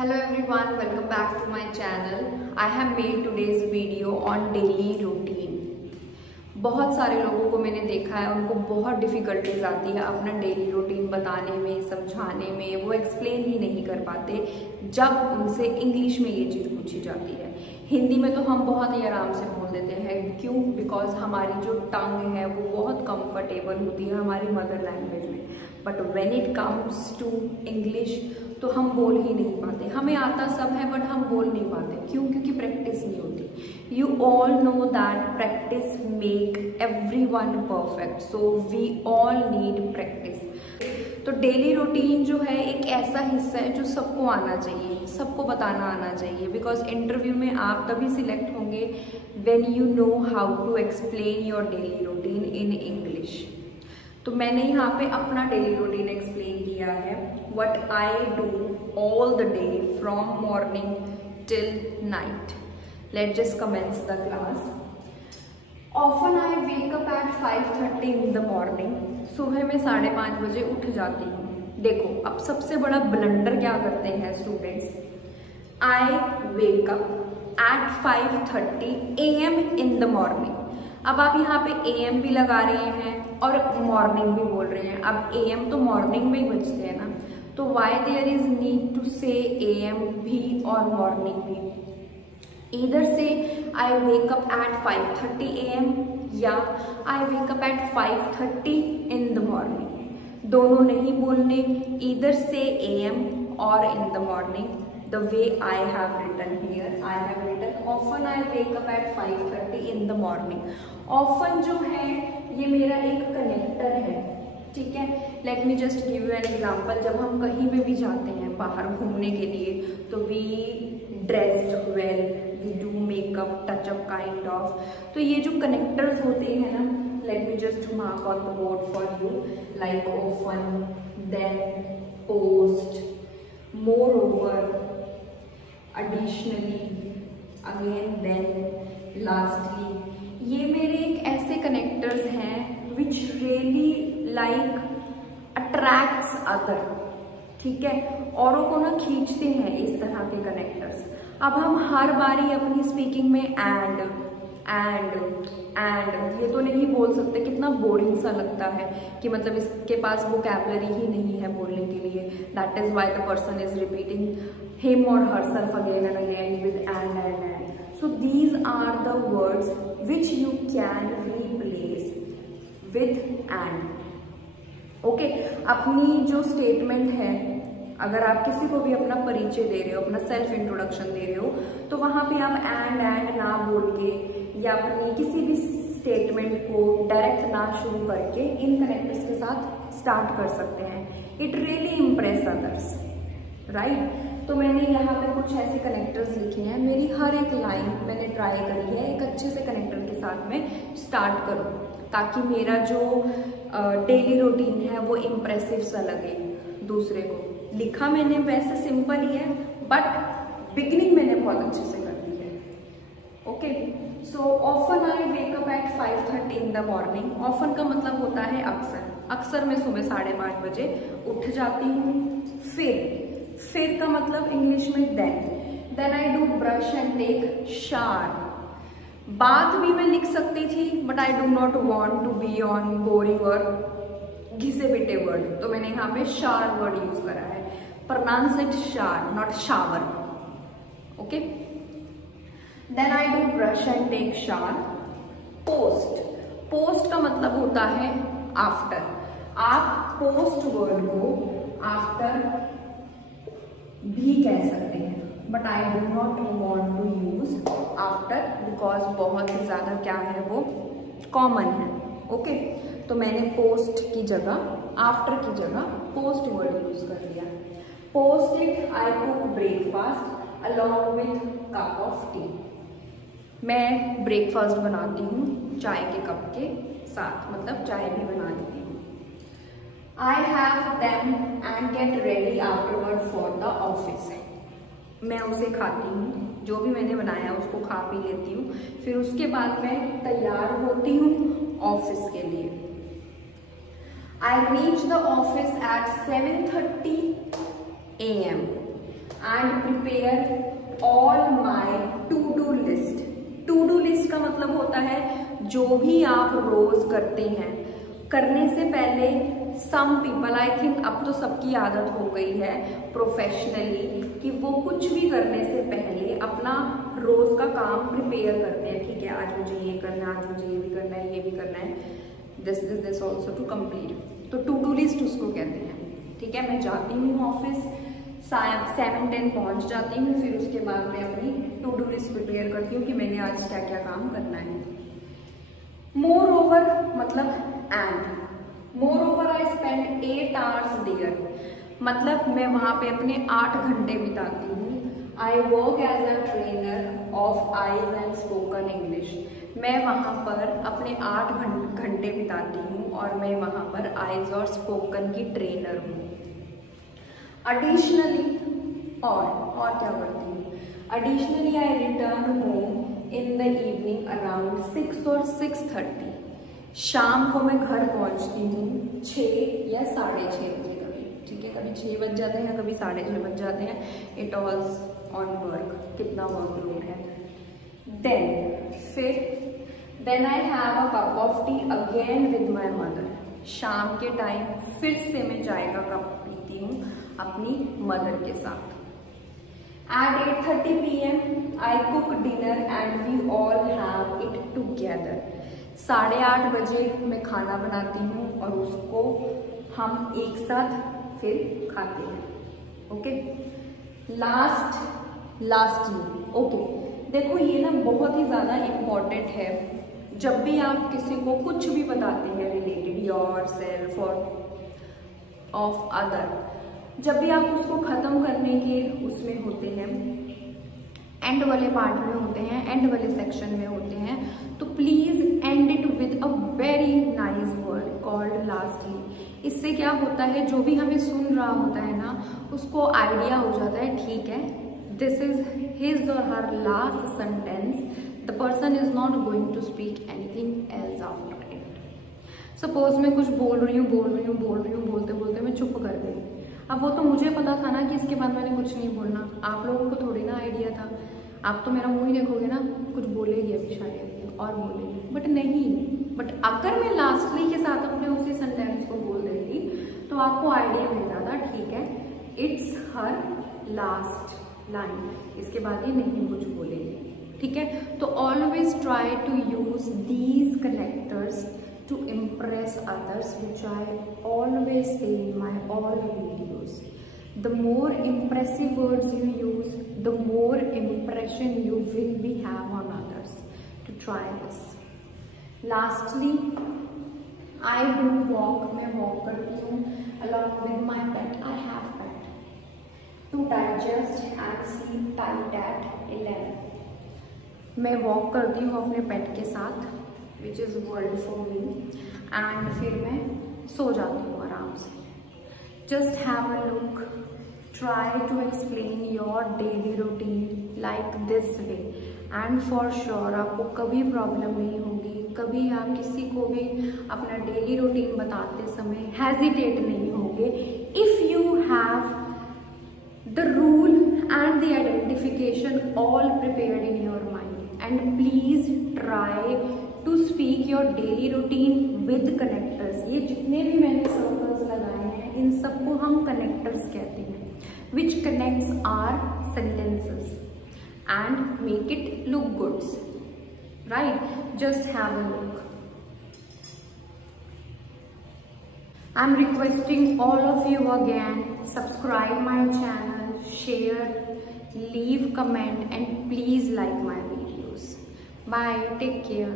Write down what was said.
Hello everyone, welcome back to my channel. I have made today's video on daily routine. बहुत सारे लोगों को मैंने देखा है, उनको बहुत डिफ़िकल्टीज आती है अपना डेली रूटीन बताने में, समझाने में, वो एक्सप्लेन ही नहीं कर पाते जब उनसे इंग्लिश में ये चीज़ पूछी जाती है। हिंदी में तो हम बहुत ही आराम से बोल देते हैं, क्यों? बिकॉज हमारी जो टंग है वो बहुत कंफर्टेबल होती है हमारी मदर लैंग्वेज में। But when it comes to English तो हम बोल ही नहीं पाते। हमें आता सब है बट हम बोल नहीं पाते। क्यों? क्योंकि प्रैक्टिस नहीं होती। You all know that practice make everyone perfect, so we all need practice. तो डेली रूटीन जो है एक ऐसा हिस्सा है जो सबको आना चाहिए, सबको बताना आना चाहिए। बिकॉज इंटरव्यू में आप तभी सिलेक्ट होंगे when you know how to explain your daily routine in English. तो मैंने यहाँ पे अपना डेली रूटीन एक्सप्लेन किया है, what I do all the day from morning till night. Let's just commence the class. Often I wake up at 5:30 in the morning. सुबह में 5:30 बजे उठ जाती हूँ। देखो, अब सबसे बड़ा ब्लंडर क्या करते हैं students, I wake up at 5:30 AM in the morning. अब आप यहाँ पे AM भी लगा रहे हैं और मॉर्निंग भी बोल रहे हैं। अब AM तो मॉर्निंग में ही बजते हैं ना, तो why there is need to say AM भी और मॉर्निंग भी? इधर से I wake up at 5:30 AM या I wake up at 5:30 in the morning. दोनों नहीं बोलने, इधर से AM और in the morning. The way I have written here, I have written often I wake up at 5:30 in the morning. Often जो है ये मेरा एक कनेक्टर है, ठीक है। Let me just give you an example. जब हम कहीं पे भी जाते हैं बाहर घूमने के लिए तो we dressed well, we do makeup, touch up kind of. तो ये जो कनेक्टर्स होते हैं ना, let me just mark on the board for you, like often, then, post, moreover, additionally, again, then, lastly। ये मेरे एक ऐसे कनेक्टर्स हैं which really like attracts other, ठीक है, औरों को ना खींचते हैं इस तरह के कनेक्टर्स। अब हम हर बारी अपनी स्पीकिंग में एंड ये तो नहीं बोल सकते, कितना बोरिंग सा लगता है कि मतलब इसके पास वोकैबुलरी ही नहीं है बोलने के लिए। That is why the person is repeating him or herself again and again with and. So these are the words which you can replace with and. Okay, अपनी जो स्टेटमेंट है, अगर आप किसी को भी अपना परिचय दे रहे हो, अपना सेल्फ इंट्रोडक्शन दे रहे हो, तो वहाँ पे आप एंड ना बोल के या अपनी किसी भी स्टेटमेंट को डायरेक्ट ना शुरू करके इन कनेक्टर्स के साथ स्टार्ट कर सकते हैं। It really impress others, right. तो मैंने यहाँ पे कुछ ऐसे कनेक्टर्स लिखे हैं। मेरी हर एक लाइन मैंने ट्राई करी है एक अच्छे से कनेक्टर के साथ में स्टार्ट करूँ, ताकि मेरा जो डेली रूटीन है वो इम्प्रेसिव सा लगे दूसरे को। लिखा मैंने वैसे सिंपल ही है, बट बिगिनिंग मैंने बहुत अच्छे से कर दी है। Okay, so often I wake up at 5:30 in the morning. Often का मतलब होता है अक्सर। अक्सर मैं सुबह 5:30 बजे उठ जाती हूँ। फिर का मतलब इंग्लिश में then I do brush and take shower. बात भी मैं लिख सकती थी, but I do not want to be on boring और घिसे पिटे वर्ड, तो मैंने यहाँ पे शावर वर्ड यूज करा है। प्रोनाउंस इट शार, not shower. Okay, then I do brush and take shower. Post का मतलब होता है आफ्टर। आप पोस्ट वर्ड को आफ्टर भी कह सकते हैं, but I do not want to use after because बहुत ही ज्यादा क्या है वो कॉमन है। ओके, तो मैंने पोस्ट की जगह, आफ्टर की जगह पोस्ट वर्ड यूज कर दिया। Post it I cook breakfast along with cup of T. मैं ब्रेकफास्ट बनाती हूँ चाय के कप के साथ, मतलब चाय भी बना लेती हूँ। I have them and get ready afterward for the office. मैं उसे खाती हूँ, जो भी मैंने बनाया उसको खा पी लेती हूँ, फिर उसके बाद मैं तैयार होती हूँ ऑफिस के लिए। I reach the office at 7:30 AM. and prepare all my to-do list. To-do list का मतलब होता है जो भी आप रोज करते हैं, करने से पहले सम पीपल, आई थिंक अब तो सबकी आदत हो गई है प्रोफेशनली कि वो कुछ भी करने से पहले अपना रोज का काम प्रिपेयर करते हैं। ठीक है, आज मुझे ये करना है, आज मुझे ये भी करना है, ये भी करना है, दिस ऑल्सो टू कंप्लीट। तो टू डू लिस्ट उसको कहते हैं। ठीक है, मैं जाती हूँ ऑफिस, 7-10 पहुँच जाती हूँ, फिर उसके बाद मैं अपनी टू डू लिस्ट प्रिपेयर करती हूँ कि मैंने आज क्या क्या काम करना है। मोर ओवर मतलब moreover I spend 8 hours there, मतलब मैं वहाँ पे अपने 8 घंटे बिताती हूँ। I work as a trainer of eyes and spoken English, मैं वहाँ पर अपने 8 घंटे बिताती हूँ और मैं वहाँ पर आइज और स्पोकन की ट्रेनर हूँ। एडिशनली और क्या करती हूँ, additionally I return home in the evening around 6 or 6:30, शाम को मैं घर पहुंचती हूँ 6 या 6:30 बजे कभी। ठीक है, कभी 6 बज जाते हैं, कभी 6:30 बज जाते हैं। इट ऑल्स ऑन वर्क, कितना वर्कलोड है। Then I have a cup of tea again with my mother, शाम के टाइम फिर से मैं चाय का कप पीती हूँ अपनी मदर के साथ। At 8:30 PM I cook dinner and we all have it together, 8:30 बजे मैं खाना बनाती हूँ और उसको हम एक साथ फिर खाते हैं। ओके, लास्टली ओके, देखो ये ना बहुत ही ज़्यादा इम्पॉर्टेंट है। जब भी आप किसी को कुछ भी बताते हैं रिलेटेड योर सेल्फ और ऑफ अदर, जब भी आप उसको ख़त्म करने के उसमें होते हैं, एंड वाले पार्ट में होते हैं, एंड वाले सेक्शन में होते हैं, तो please and it with a very nice word called lastly. इससे क्या होता है, जो भी हमें सुन रहा होता है ना, उसको आइडिया हो जाता है, ठीक है, दिस इज हिज और her last sentence, the person is not going to speak anything else after it. Suppose मैं कुछ बोल रही हूँ, बोलते बोलते मैं चुप कर गई। अब वो तो मुझे पता था ना कि इसके बाद मैंने कुछ नहीं बोलना, आप लोगों को थोड़ी ना आइडिया था। आप तो मेरा मुंह ही देखोगे ना, कुछ बोलेगी अभी शायद और बोलेगी, बट नहीं। बट अगर मैं लास्टली के साथ अपने उसी सेंटेंस को बोल देती तो आपको आइडिया मिल जाता, ठीक है, इट्स हर लास्ट लाइन, इसके बाद ये नहीं कुछ बोलेगी। ठीक है, तो always try to use these connectors to impress others, which I always say in my all videos. The more impressive words you use, the more impression you will be have on others. To try this. Lastly, I do walk. मैं walk करती हूँ along with my pet. I have pet. To digest and sleep tight at 11. मैं walk करती हूँ अपने pet के साथ, which is world for me, and फिर मैं सो जाती हूँ आराम से। Just have a look, try to explain your daily routine like this way, and for sure आपको कभी प्रॉब्लम नहीं होगी, कभी आप किसी को भी अपना डेली रूटीन बताते समय हेजिटेट नहीं होगे। If you have the rule and the identification all prepared in your mind, and please try to speak your daily routine with connectors। ये जितने भी मैंने सर्कल्स लगाए हैं, इन सबको हम connectors कहते हैं, which connects our sentences and make it look good, right? Just have a look. I'm requesting all of you again, subscribe my channel, share, leave comment, and please like my videos. Bye, take care.